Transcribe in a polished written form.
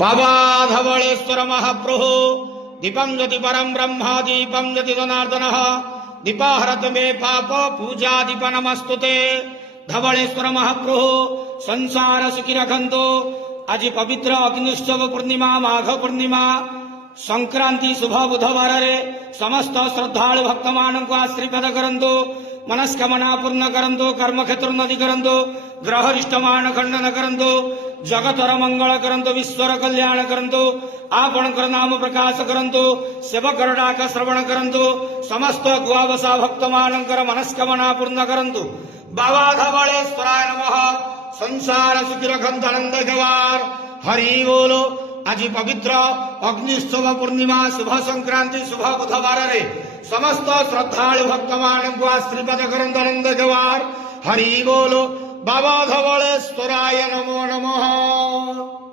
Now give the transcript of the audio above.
बाबा धवळेश्वर महाप्रभु दीपं ज्योति परम ब्रह्म दीपं ज्योति जनार्दन दीपाहरत मे पाप पूजा दीप नमस्तुते। धवळेश्वर महाप्रभु संसार सुखी रखंतो। आज पवित्र अग्निउत्सव पूर्णिमा माघ पूर्णिमा संक्रांति शुभ बुधवार रे समस्त श्रद्धालु भक्त मान को आशीर्वाद करंतु, मनस्कामना पूर्ण करंतु, कर्म क्षेत्र उन्नति करंतु, ग्रह रिष्टमान खंडन करंतु, जगतर मंगल करंतु, विश्वर कल्याण करंतु, आपणकर नाम प्रकाश करंतु, सेवकर डाक श्रवण करंतु, समस्त गुआवसा भक्त मानकर मनस्कामना पूर्ण करंतु। बाबा धवळेश्वराय नमः। संसार सुखी रखंतु, आनंद गवार। हरि बोलो। आज पवित्र अग्निउत्सव पूर्णिमा शुभ संक्रांति शुभ बुधवार रे समस्त श्रद्धालु भक्त मान को आशीर्वाद करंतु, आनंद गवार। हरि बोलो। बाबा धवळेश्वराय नमो नमः।